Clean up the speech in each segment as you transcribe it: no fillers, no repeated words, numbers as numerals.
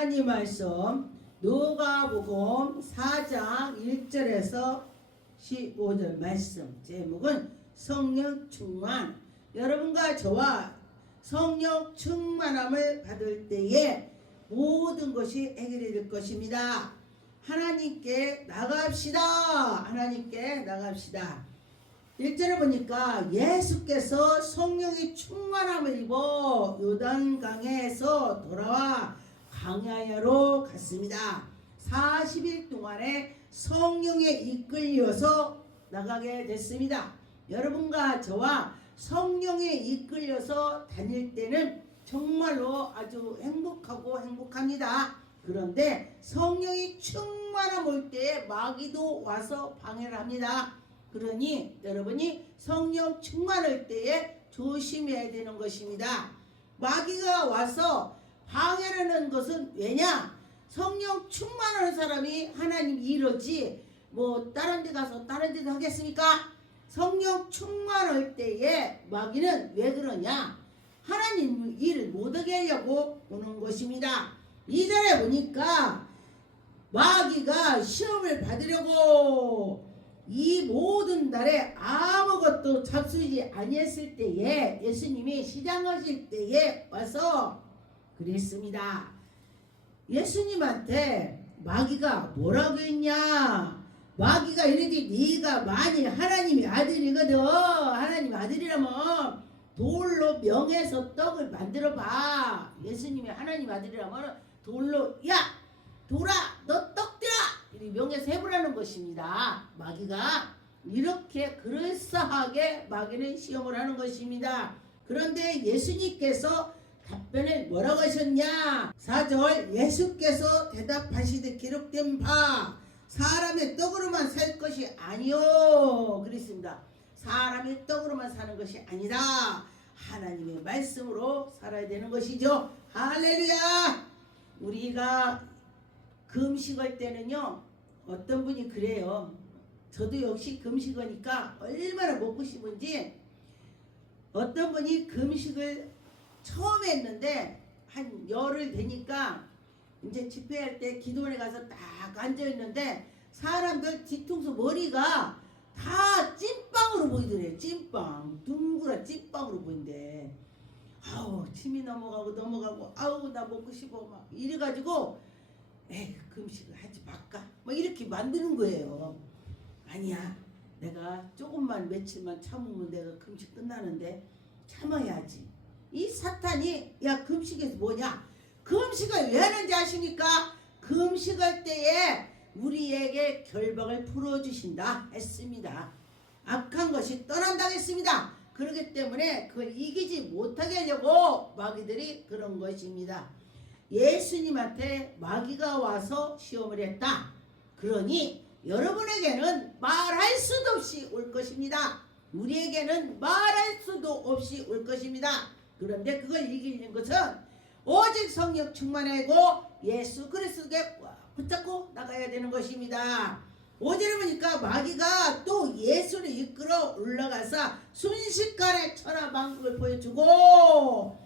하나님 말씀 누가복음 4장 1절에서 15절 말씀, 제목은 성령 충만. 여러분과 저와 성령 충만함을 받을 때에 모든 것이 해결이 될 것입니다. 하나님께 나갑시다. 하나님께 나갑시다. 1절에 보니까 예수께서 성령의 충만함을 입어 요단강에서 돌아와 광야로 갔습니다. 40일 동안에 성령에 이끌려서 나가게 됐습니다. 여러분과 저와 성령에 이끌려서 다닐 때는 정말로 아주 행복하고 행복합니다. 그런데 성령이 충만함 올 때에 마귀도 와서 방해를 합니다. 그러니 여러분이 성령 충만할 때에 조심해야 되는 것입니다. 마귀가 와서 방해하는 것은 왜냐? 성령 충만한 사람이 하나님 이러지 뭐 다른 데 가서 다른 데도 하겠습니까? 성령 충만할 때에 마귀는 왜 그러냐? 하나님 일을 못하게 하려고 오는 것입니다. 2절에 보니까 마귀가 시험을 받으려고 이 모든 날에 아무것도 잡수지 아니했을 때에 예수님이 시장 가실 때에 와서 그랬습니다. 예수님한테 마귀가 뭐라고 했냐? 마귀가 이러지, 네가 만일 하나님의 아들이거든, 하나님 아들이라면 돌로 명해서 떡을 만들어 봐. 예수님이 하나님 아들이라면 돌로, 야 돌아 너 떡 들어 이렇게 명해서 해보라는 것입니다. 마귀가 이렇게 그럴싸하게 마귀는 시험을 하는 것입니다. 그런데 예수님께서 답변을 뭐라고 하셨냐? 4절, 예수께서 대답하시되 기록된 바 사람의 떡으로만 살 것이 아니요 그랬습니다. 사람의 떡으로만 사는 것이 아니다. 하나님의 말씀으로 살아야 되는 것이죠. 할렐루야. 우리가 금식할 때는요, 어떤 분이 그래요. 저도 역시 금식하니까 얼마나 먹고 싶은지, 어떤 분이 금식을 처음 했는데 한 열흘 되니까 이제 집회할 때 기도원에 가서 딱 앉아있는데 사람들 뒤통수 머리가 다 찐빵으로 보이더래. 찐빵, 둥그란 찐빵으로 보인대. 아우 침이 넘어가고 아우 나 먹고 싶어 막 이래가지고 에이 금식을 하지 말까 막 이렇게 만드는 거예요. 아니야, 내가 조금만 며칠만 참으면 내가 금식 끝나는데 참아야지. 이 사탄이 야 금식에서 뭐냐, 금식을 왜 하는지 아십니까? 금식할 때에 우리에게 결박을 풀어주신다 했습니다. 악한 것이 떠난다고 했습니다. 그렇기 때문에 그걸 이기지 못하게 하려고 마귀들이 그런 것입니다. 예수님한테 마귀가 와서 시험을 했다. 그러니 여러분에게는 말할 수도 없이 올 것입니다. 우리에게는 말할 수도 없이 올 것입니다. 그런데 그걸 이기는 것은 오직 성령 충만하고 예수 그리스도에 붙잡고 나가야 되는 것입니다. 5절에 보니까 마귀가 또 예수를 이끌어 올라가서 순식간에 천하만국을 보여주고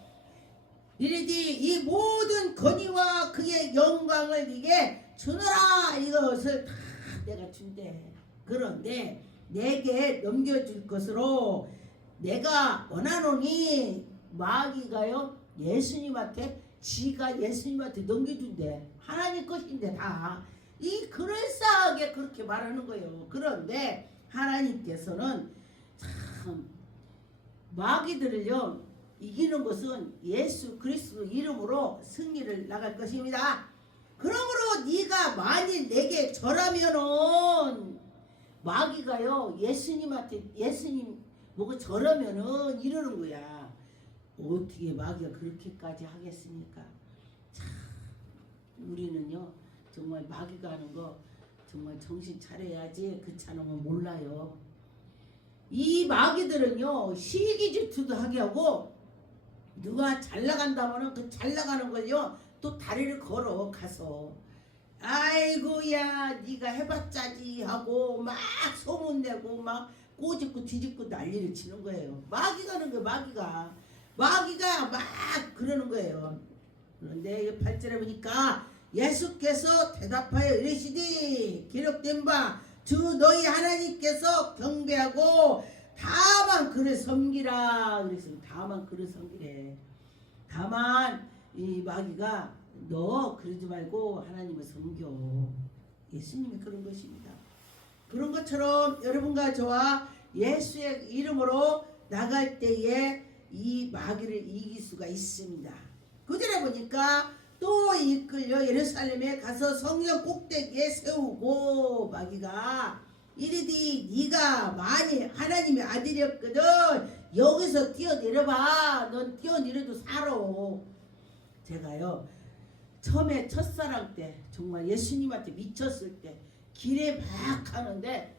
이르지 이 모든 권위와 그의 영광을 네게 주노라. 이것을 다 내가 준대. 그런데 내게 넘겨줄 것으로 내가 원하노니 마귀가요 예수님한테 지가 예수님한테 넘겨준대. 하나님 것인데 다. 이 그럴싸하게 그렇게 말하는 거예요. 그런데 하나님께서는 참 마귀들을요 이기는 것은 예수 그리스도 이름으로 승리를 나갈 것입니다. 그러므로 네가 만일 내게 절하면은 마귀가요 예수님 뭐가 절하면은 이러는 거야. 어떻게 마귀가 그렇게까지 하겠습니까? 참 우리는요 정말 마귀가 하는 거 정말 정신 차려야지. 그렇지 않으면 몰라요. 이 마귀들은요 시기질투도 하게 하고 누가 잘 나간다면은 그 잘 나가는 걸요 또 다리를 걸어 가서 아이고야 네가 해봤자지 하고 막 소문내고 막 꼬집고 뒤집고 난리를 치는 거예요. 마귀가 하는 거예요. 마귀가 막 그러는 거예요. 그런데 8절에 보니까 예수께서 대답하여 이르시되 기록된 바 주 너희 하나님께서 경배하고 다만 그를 섬기라. 그랬습니다. 다만 그를 섬기래. 다만 이 마귀가 너 그러지 말고 하나님을 섬겨. 예수님이 그런 것입니다. 그런 것처럼 여러분과 저와 예수의 이름으로 나갈 때에 이 마귀를 이길 수가 있습니다. 그전에 보니까 또 이끌려 예루살렘에 가서 성령 꼭대기에 세우고 마귀가 이르디 네가 만일 하나님의 아들이었거든 여기서 뛰어내려봐. 넌 뛰어내려도 살아. 제가요 처음에 첫사랑 때 정말 예수님한테 미쳤을 때 길에 막 가는데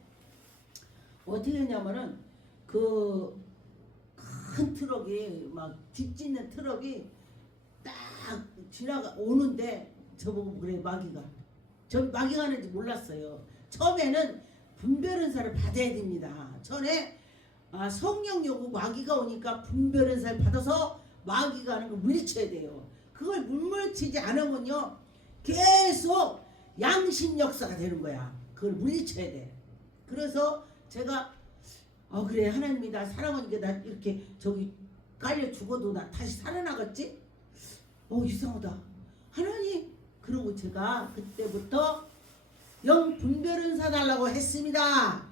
어떻게 했냐면은 그 큰 트럭이 막 뒷짓는 트럭이 딱 지나가 오는데 저보고 그래 마귀가 저 마귀가 하는지 몰랐어요. 처음에는 분별은사를 받아야 됩니다. 전에 성령 요구 마귀가 오니까 분별은사를 받아서 마귀가 하는 걸 물리쳐야 돼요. 그걸 물리치지 않으면요 계속 양심 역사가 되는 거야. 그걸 물리쳐야 돼. 그래서 제가 그래 하나님이 나 사랑하니까 나 이렇게 저기 깔려 죽어도 나 다시 살아나겠지? 이상하다 하나님. 그러고 제가 그때부터 영 분별은사 달라고 했습니다.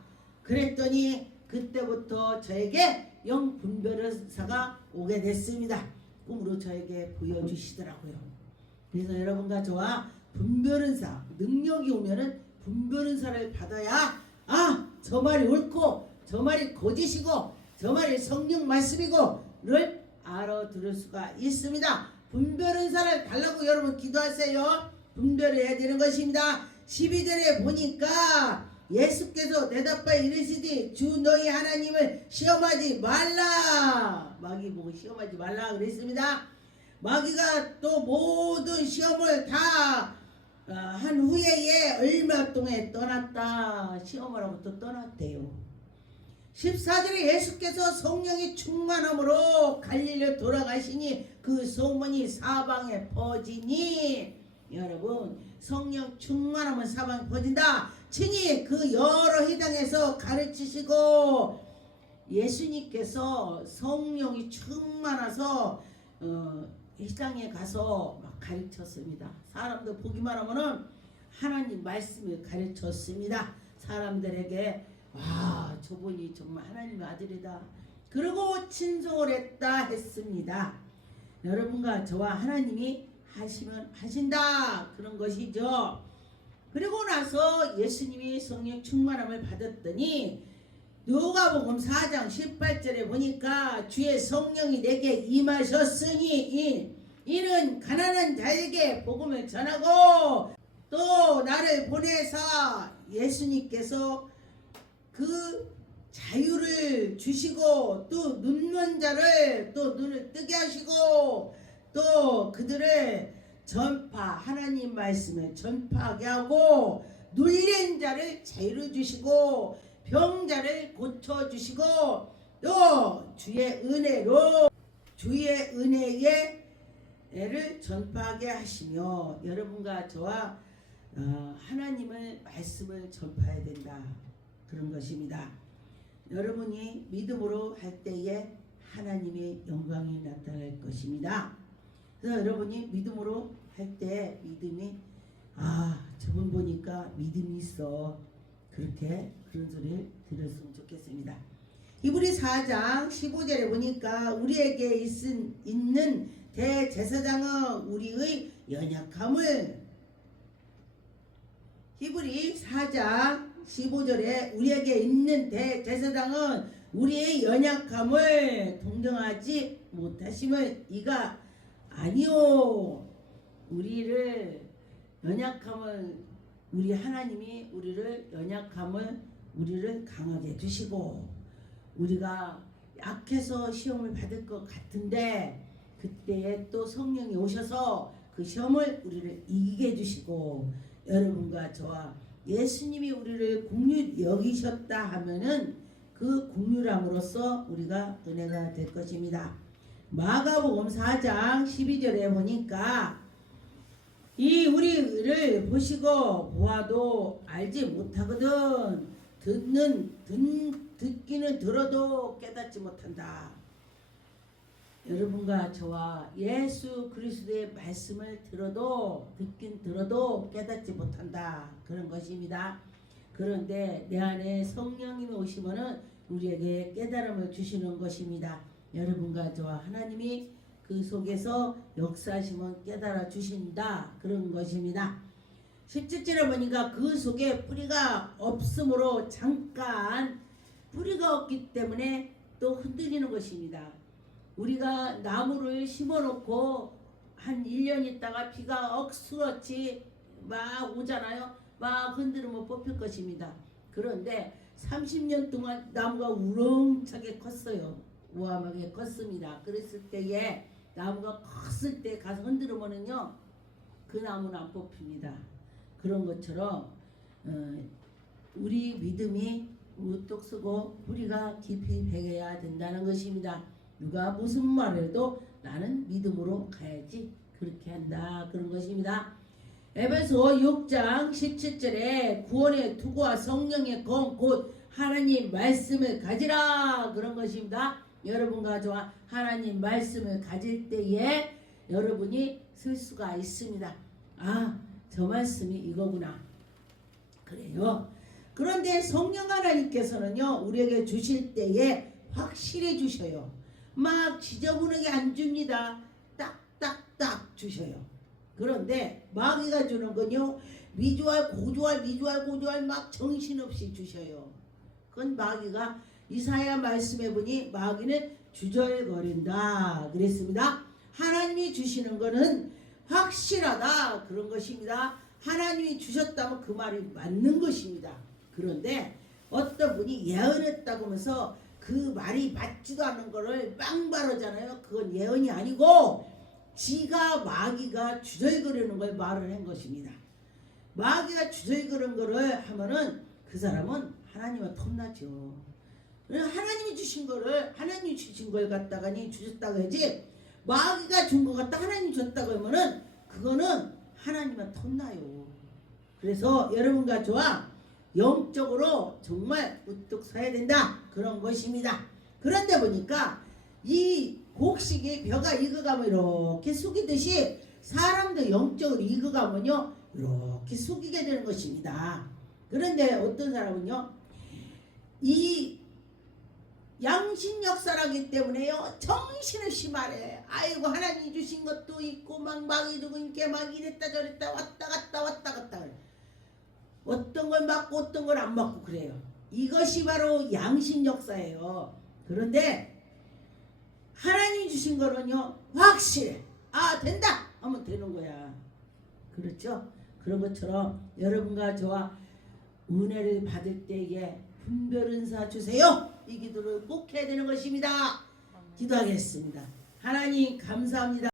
그랬더니 그때부터 저에게 영 분별은사가 오게 됐습니다. 꿈으로 저에게 보여주시더라고요. 그래서 여러분과 저와 분별은사 능력이 오면은 분별은사를 받아야 저 말이 옳고 저 말이 거짓이고 저 말이 성령 말씀이고를 알아들을 수가 있습니다. 분별은사를 달라고 여러분 기도하세요. 분별을 해야 되는 것입니다. 12절에 보니까 예수께서 대답하여 이르시되 주 너희 하나님을 시험하지 말라. 마귀 보고 시험하지 말라 그랬습니다. 마귀가 또 모든 시험을 다 한 후에 얼마 동안 떠났다. 시험을 하고 또 떠났대요. 14절에 예수께서 성령이 충만함으로 갈릴리로 돌아가시니 그 소문이 사방에 퍼지니 여러분 성령 충만하면 사방에 퍼진다. 친히 그 여러 회당에서 가르치시고 예수님께서 성령이 충만해서 회당에 가서 막 가르쳤습니다. 사람들 보기만 하면은 하나님 말씀을 가르쳤습니다. 사람들에게 저분이 정말 하나님의 아들이다. 그리고 친송을 했다 했습니다. 여러분과 저와 하나님이 하시면 하신다 그런 것이죠. 그리고 나서 예수님이 성령 충만함을 받았더니 누가복음 4장 18절에 보니까 주의 성령이 내게 임하셨으니 이는 가난한 자에게 복음을 전하고 또 나를 보내사 예수님께서 그 자유를 주시고 또 눈먼 자를 또 눈을 뜨게 하시고 또 그들을 하나님 말씀을 전파하게 하고 눌린 자를 자유를 주시고 병자를 고쳐주시고 또 주의 은혜로 주의 은혜를 전파하게 하시며 여러분과 저와 하나님의 말씀을 전파해야 된다 그런 것입니다. 여러분이 믿음으로 할 때에 하나님의 영광이 나타날 것입니다. 그래서 여러분이 믿음으로 할 때 믿음이 저분 보니까 믿음이 있어 그렇게 그런 소리를 들었으면 좋겠습니다. 히브리 4장 15절에 보니까 우리에게 있는 대제사장은 우리의 연약함을 히브리 4장 15절에 우리에게 있는 대제사장은 우리의 연약함을 동정하지 못하심을 이가 아니요. 우리를 연약함을 우리 하나님이 우리를 연약함을 우리를 강하게 해주시고 우리가 약해서 시험을 받을 것 같은데 그때에 또 성령이 오셔서 그 시험을 우리를 이기게 해주시고 여러분과 저와 예수님이 우리를 긍휼히 여기셨다 하면은 그 긍휼함으로써 우리가 은혜가 될 것입니다. 마가복음 4장 12절에 보니까 이 우리를 보시고 보아도 알지 못하거든. 듣기는 들어도 깨닫지 못한다. 여러분과 저와 예수 그리스도의 말씀을 듣긴 들어도 깨닫지 못한다. 그런 것입니다. 그런데 내 안에 성령님이 오시면은 우리에게 깨달음을 주시는 것입니다. 여러분과 저와 하나님이 그 속에서 역사하시면 깨달아 주신다. 그런 것입니다. 17절에 보니까 그 속에 뿌리가 없으므로 잠깐 뿌리가 없기 때문에 또 흔들리는 것입니다. 우리가 나무를 심어놓고 한 1년 있다가 비가 억수같이 막 오잖아요. 막 흔들으면 뽑힐 것입니다. 그런데 30년 동안 나무가 우렁차게 컸어요. 우아하게 컸습니다. 그랬을 때에 나무가 컸을 때 가서 흔들으면은요 그 나무는 안 뽑힙니다. 그런 것처럼 우리 믿음이 우뚝 서고 뿌리가 깊이 배겨야 된다는 것입니다. 누가 무슨 말해도 나는 믿음으로 가야지 그렇게 한다. 그런 것입니다. 에베소 6장 17절에 구원의 투구와 성령의 건 곧 하나님 말씀을 가지라. 그런 것입니다. 여러분과 저와 하나님 말씀을 가질 때에 여러분이 쓸 수가 있습니다. 아, 저 말씀이 이거구나. 그래요. 그런데 성령 하나님께서는요 우리에게 주실 때에 확실히 주셔요. 막 지저분하게 안 줍니다. 딱딱딱 주셔요. 그런데 마귀가 주는 건요 미주알 고주알 막 정신없이 주셔요. 그건 마귀가 이사야 말씀해 보니 마귀는 주절거린다 그랬습니다. 하나님이 주시는 거는 확실하다 그런 것입니다. 하나님이 주셨다면 그 말이 맞는 것입니다. 그런데 어떤 분이 예언했다고 하면서 그 말이 맞지도 않는 거를 빵바르잖아요. 그건 예언이 아니고 지가 마귀가 주절거리는 걸 말을 한 것입니다. 마귀가 주절거리는 거를 하면은 그 사람은 하나님과 톱나죠. 하나님이 주신 거를 하나님이 주신 걸 갖다가니 주셨다고 하지 마귀가 준 거 갖다 하나님이 줬다고 하면은 그거는 하나님과 톱나요. 그래서 여러분과 저와 영적으로 정말 우뚝 서야 된다 그런 것입니다. 그런데 보니까 이 곡식이 벼가 익어가면 이렇게 숙이듯이 사람도 영적으로 익어가면요 이렇게 숙이게 되는 것입니다. 그런데 어떤 사람은요 이 양심 역사라기 때문에요 정신없이 말해. 아이고 하나님 주신 것도 있고 막 주고 있게 막 이랬다 저랬다 왔다 갔다 그래. 어떤 걸 맞고 어떤 걸 안 맞고 그래요. 이것이 바로 양심 역사예요. 그런데 하나님 주신 거는요 확실해. 아 된다 하면 되는 거야. 그렇죠? 그런 것처럼 여러분과 저와 은혜를 받을 때에 분별은사 주세요. 이 기도를 꼭 해야 되는 것입니다. 기도하겠습니다. 하나님 감사합니다.